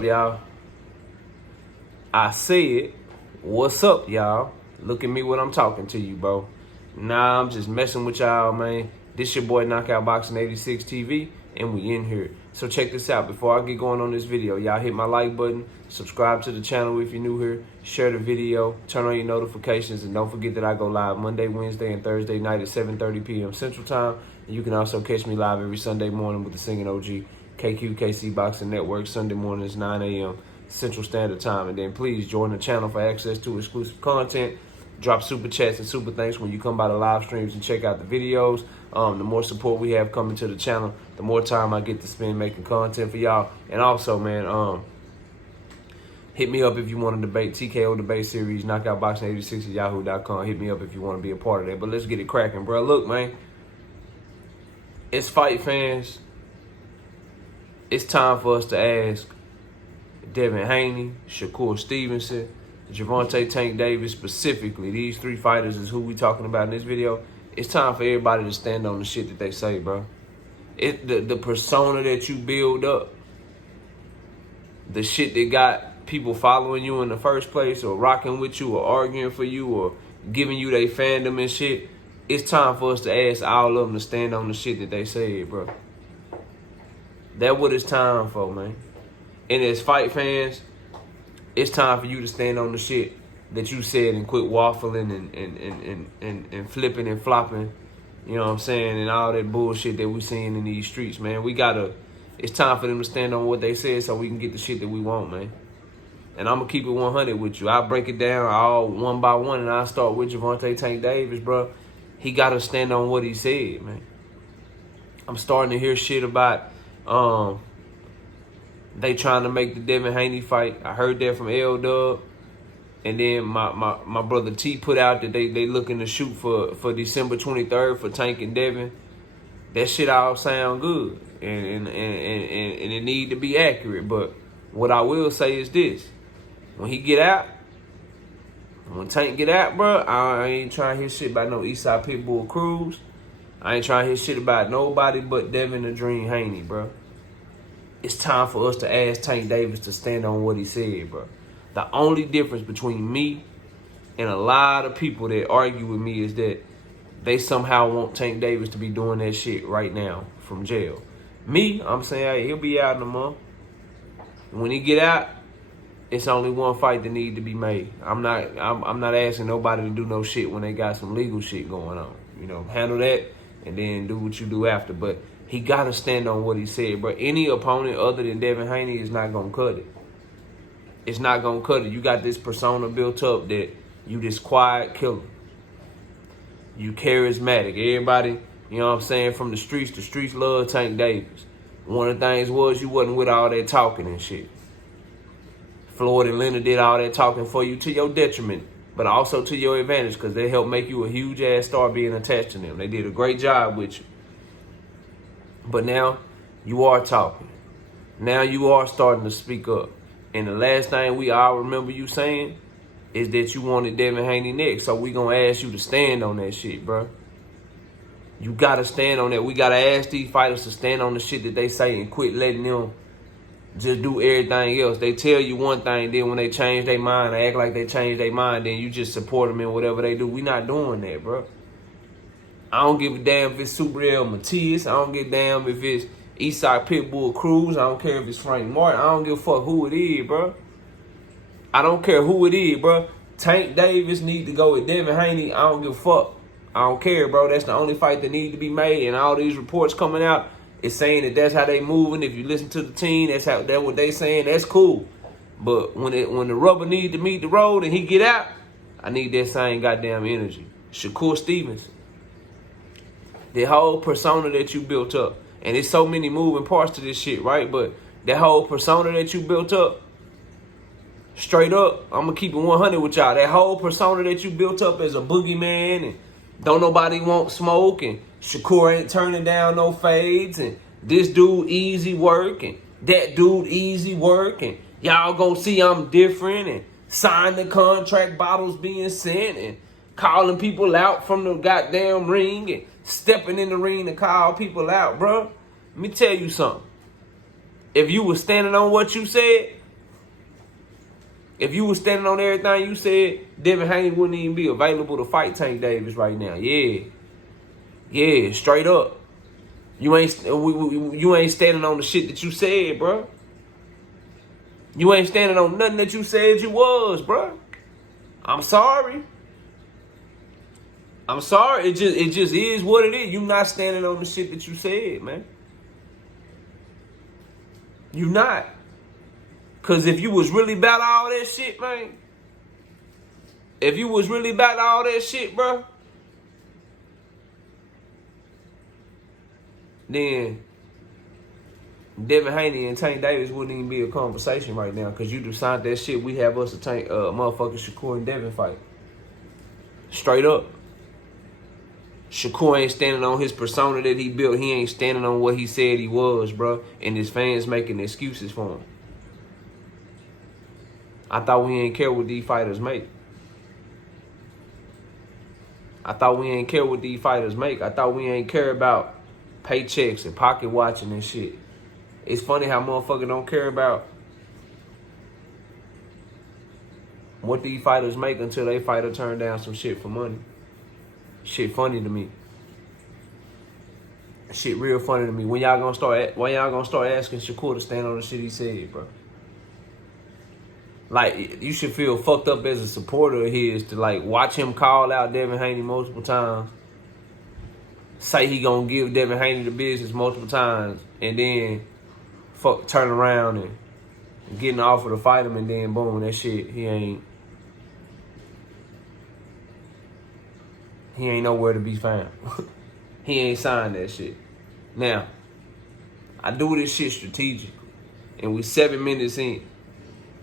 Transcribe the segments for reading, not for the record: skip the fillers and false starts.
up, y'all? I said, what's up, y'all? Look at me when I'm talking to you, bro. Nah, I'm just messing with y'all, man. This your boy Knockout Boxing 86 TV, and we in here. So check this out. Before I get going on this video, y'all hit my like button, subscribe to the channel if you're new here, share the video, turn on your notifications, and don't forget that I go live Monday, Wednesday, and Thursday night at 7:30 p.m. Central Time. And you can also catch me live every Sunday morning with the Singing OG, KC Boxing Network, Sunday mornings, 9 a.m. Central Standard Time. And then please join the channel for access to exclusive content. Drop super chats and super thanks when you come by the live streams and check out the videos. The more support we have coming to the channel, the more time I get to spend making content for y'all. And also, man, hit me up if you want to debate, TKO debate series, Knockout Boxing 86 at yahoo.com. Hit me up if you want to be a part of that. But let's get it cracking, bro. Look, man, it's fight fans. It's time for us to ask Devin Haney, Shakur Stevenson, Gervonta Tank Davis specifically. These three fighters is who we talking about in this video. It's time for everybody to stand on the shit that they say, bro. The persona that you build up, the shit that got people following you in the first place or rocking with you or arguing for you or giving you their fandom and shit. It's time for us to ask all of them to stand on the shit that they said, bro. That's what it's time for, man. And as fight fans, it's time for you to stand on the shit that you said and quit waffling and flipping and flopping, you know what I'm saying, and all that bullshit that we seeing in these streets, man. It's time for them to stand on what they said so we can get the shit that we want, man. And I'm going to keep it 100 with you. I'll break it down all one by one, and I'll start with Gervonta Tank Davis, bro. He got to stand on what he said, man. I'm starting to hear shit about they trying to make the Devin Haney fight. I heard that from L-Dub. And then my brother T put out that they looking to shoot for December 23rd for Tank and Devin. That shit all sound good. And it need to be accurate. But what I will say is this. When he get out, when Tank get out, bro, I ain't trying to hear shit about no Eastside Pitbull Cruz. I ain't trying to hear shit about nobody but Devin the Dream Haney, bro. It's time for us to ask Tank Davis to stand on what he said, bro. The only difference between me and a lot of people that argue with me is that they somehow want Tank Davis to be doing that shit right now from jail. Me, I'm saying, hey, he'll be out in a month. When he get out, it's only one fight that need to be made. I'm not asking nobody to do no shit when they got some legal shit going on. You know, handle that and then do what you do after. But he got to stand on what he said, bro. Any opponent other than Devin Haney is not going to cut it. It's not going to cut it. You got this persona built up that you this quiet killer. You charismatic. Everybody, you know what I'm saying, from the streets love Tank Davis. One of the things was you wasn't with all that talking and shit. Floyd and Leonard did all that talking for you to your detriment, but also to your advantage because they helped make you a huge-ass star being attached to them. They did a great job with you. But now you are talking. Now you are starting to speak up. And the last thing we all remember you saying is that you wanted Devin Haney next. So we going to ask you to stand on that shit, bro. You got to stand on that. We got to ask these fighters to stand on the shit that they say and quit letting them just do everything else. They tell you one thing, then when they change their mind, they act like they changed their mind, then you just support them in whatever they do. We not doing that, bro. I don't give a damn if it's Super L Matias. I don't give a damn if it's Eastside Pitbull Cruz. I don't care if it's Frank Martin. I don't give a fuck who it is, bro. I don't care who it is, bro. Tank Davis need to go with Devin Haney. I don't give a fuck. I don't care, bro. That's the only fight that need to be made. And all these reports coming out is saying that that's how they moving. If you listen to the team, that's what they saying. That's cool. But when the rubber need to meet the road and he get out, I need that same goddamn energy. Shakur Stevenson. The whole persona that you built up. And there's so many moving parts to this shit, right? But that whole persona that you built up, straight up, I'm going to keep it 100 with y'all. That whole persona that you built up as a boogeyman and don't nobody want smoke and Shakur ain't turning down no fades and this dude easy work and that dude easy work and y'all going to see I'm different and sign the contract, bottles being sent and calling people out from the goddamn ring and stepping in the ring to call people out, bro. Let me tell you something. If you was standing on what you said, If you was standing on everything you said, Devin Haney wouldn't even be available to fight Tank Davis right now. Yeah, straight up. You ain't standing on the shit that you said, bro. You ain't standing on nothing that you said you was, bro. I'm sorry. It just is what it is. You not standing on the shit that you said, man. You not. Cause if you was really about all that shit, man. If you was really about all that shit, bro. Then Devin Haney and Tank Davis wouldn't even be a conversation right now. Cause you decided that shit, we have us a Tank motherfucking Shakur and Devin fight. Straight up. Shakur ain't standing on his persona that he built. He ain't standing on what he said he was, bro. And his fans making excuses for him. I thought we ain't care what these fighters make. I thought we ain't care about paychecks and pocket watching and shit. It's funny how motherfuckers don't care about what these fighters make until they fighter turn down some shit for money. Shit funny to me. Shit real funny to me. When y'all gonna start asking Shakur to stand on the shit he said, bro? Like, you should feel fucked up as a supporter of his to, like, watch him call out Devin Haney multiple times, say he gonna give Devin Haney the business multiple times, and then turn around and get an offer to fight him, and then boom, that shit, he ain't nowhere to be found. He ain't signed that shit. Now, I do this shit strategically, and we 7 minutes in,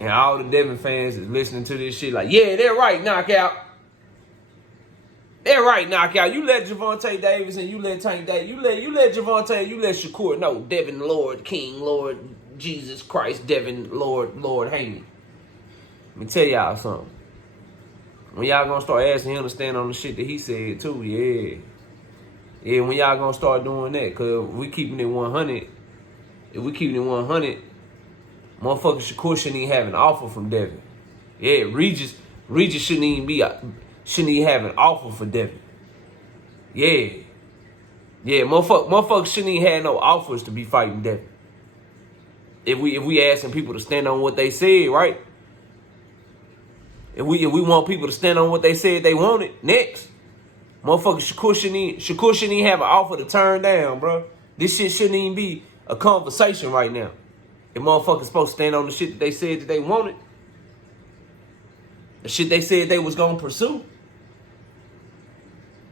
and all the Devin fans is listening to this shit like, yeah, they're right, knockout. They're right, knockout. You let Gervonta Davis and you let Tank Davis. You let Gervonta and you let Shakur. No, Devin, Lord, King, Lord, Jesus Christ, Devin, Lord, Haney. Let me tell y'all something. When y'all gonna start asking him to stand on the shit that he said too, yeah. Yeah, when y'all gonna start doing that, cause if we keeping it 100, motherfucker Shakur shouldn't even have an offer from Devin. Yeah, Regis shouldn't even have an offer for Devin. Yeah, motherfuckers shouldn't even have no offers to be fighting Devin. If we asking people to stand on what they said, right? If we want people to stand on what they said they wanted, next. Motherfucker Shakur shouldn't even have an offer to turn down, bro. This shit shouldn't even be a conversation right now. If motherfuckers supposed to stand on the shit that they said that they wanted, the shit they said they was gonna pursue.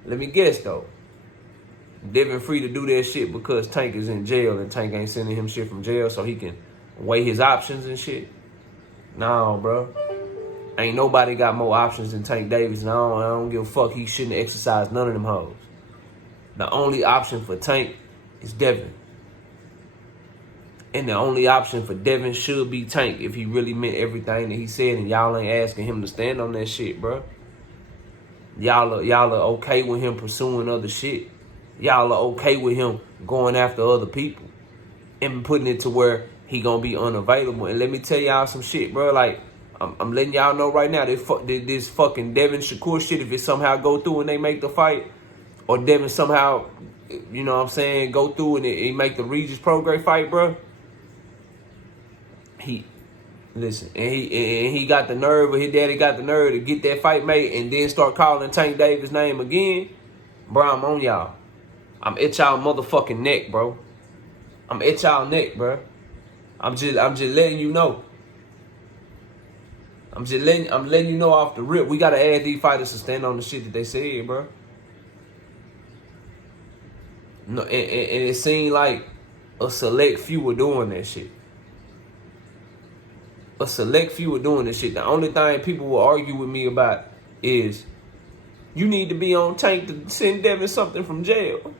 Let me guess though. Devin free to do that shit because Tank is in jail and Tank ain't sending him shit from jail so he can weigh his options and shit. No, bro. Ain't nobody got more options than Tank Davis, and I don't give a fuck. He shouldn't exercise none of them hoes. The only option for Tank is Devin. And the only option for Devin should be Tank if he really meant everything that he said, and y'all ain't asking him to stand on that shit, bro. Y'all are okay with him pursuing other shit. Y'all are okay with him going after other people and putting it to where he gonna be unavailable. And let me tell y'all some shit, bro. Like, I'm letting y'all know right now, this fucking Devin Shakur shit, if it somehow go through and they make the fight, or Devin somehow, you know what I'm saying, go through and he make the Regis Prograis fight, bro. Listen, and he got the nerve, or his daddy got the nerve to get that fight made and then start calling Tank Davis' name again, bro, I'm on y'all. I'm at y'all motherfucking neck, bro. I'm at y'all neck, bro. I'm just letting you know. I'm letting you know off the rip. We gotta add these fighters to stand on the shit that they said, bro. No, and it seemed like a select few were doing that shit. A select few were doing this shit. The only thing people will argue with me about is you need to be on Tank to send Devin something from jail.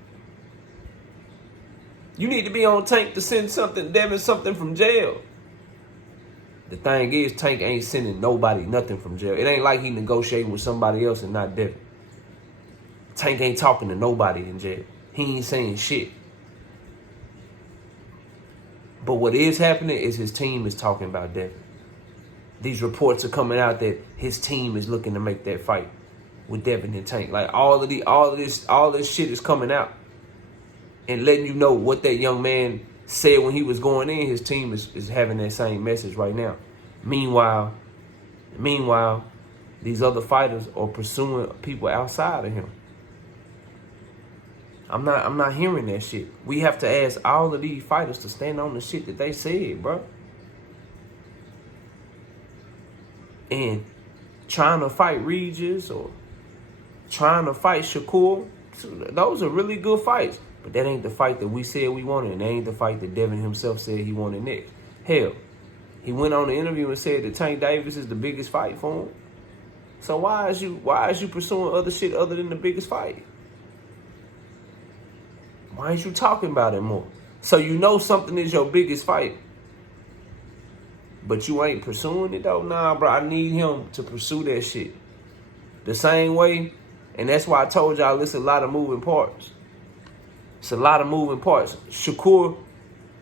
You need to be on Tank to send Devin something from jail. The thing is, Tank ain't sending nobody nothing from jail. It ain't like he negotiating with somebody else and not Devin. Tank ain't talking to nobody in jail. He ain't saying shit. But what is happening is his team is talking about Devin. these reports are coming out that his team is looking to make that fight with Devin and Tank. Like all this shit is coming out and letting you know what that young man said when he was going in. His team is having that same message right now. Meanwhile, these other fighters are pursuing people outside of him. I'm not hearing that shit. We have to ask all of these fighters to stand on the shit that they said, bro. And trying to fight Regis or trying to fight Shakur, those are really good fights. But that ain't the fight that we said we wanted, and that ain't the fight that Devin himself said he wanted next. Hell, he went on the interview and said that Tank Davis is the biggest fight for him. So why is you pursuing other shit other than the biggest fight? Why ain't you talking about it more? So you know something is your biggest fight, but you ain't pursuing it though? Nah, bro, I need him to pursue that shit the same way. And that's why I told y'all it's a lot of moving parts. It's a lot of moving parts. Shakur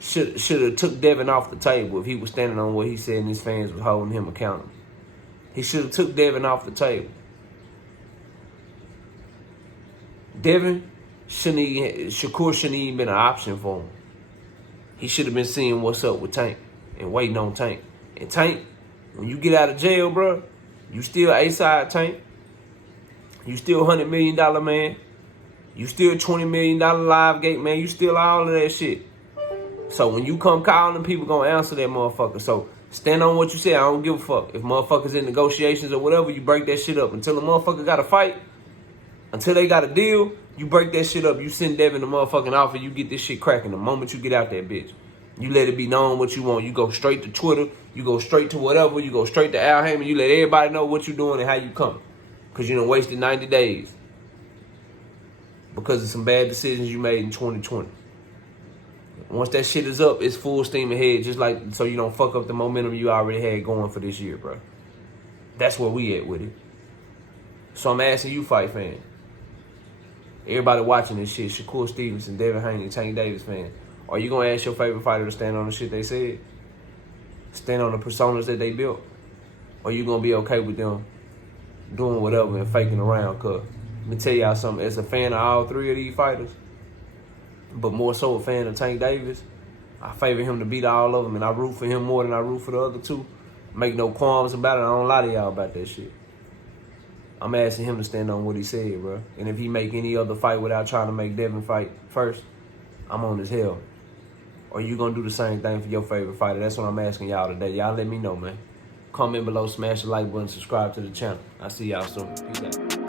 should have took Devin off the table if he was standing on what he said and his fans was holding him accountable. He should have took Devin off the table. Shakur shouldn't even been an option for him. He should have been seeing what's up with Tank and waiting on Tank. And Tank, when you get out of jail, bro, you still A-side Tank. You still $100 million man. You still $20 million live gate man. You still all of that shit. So when you come calling, people gonna answer that motherfucker. So stand on what you say. I don't give a fuck. If motherfuckers in negotiations or whatever, you break that shit up. Until a motherfucker got to fight, until they got a deal, you break that shit up. You send Devin the motherfucking offer. You get this shit cracking the moment you get out that bitch. You let it be known what you want. You go straight to Twitter. You go straight to whatever. You go straight to Al Haney. You let everybody know what you doing and how you coming. Because you done wasted 90 days. Because of some bad decisions you made in 2020. Once that shit is up, it's full steam ahead. Just like, so you don't fuck up the momentum you already had going for this year, bro. That's where we at with it. So I'm asking you, fight fan. Everybody watching this shit, Shakur Stevenson, Devin Haney, Tank Davis fan. Are you going to ask your favorite fighter to stand on the shit they said? Stand on the personas that they built? Or you going to be okay with them doing whatever and faking around? Because let me tell y'all something. As a fan of all three of these fighters, but more so a fan of Tank Davis, I favor him to beat all of them, and I root for him more than I root for the other two. Make no qualms about it. I don't lie to y'all about that shit. I'm asking him to stand on what he said, bro. And if he make any other fight without trying to make Devin fight first, I'm on his hell. Or you gonna do the same thing for your favorite fighter? That's what I'm asking y'all today. Y'all let me know, man. Comment below, smash the like button, subscribe to the channel. I'll see y'all soon. Peace out.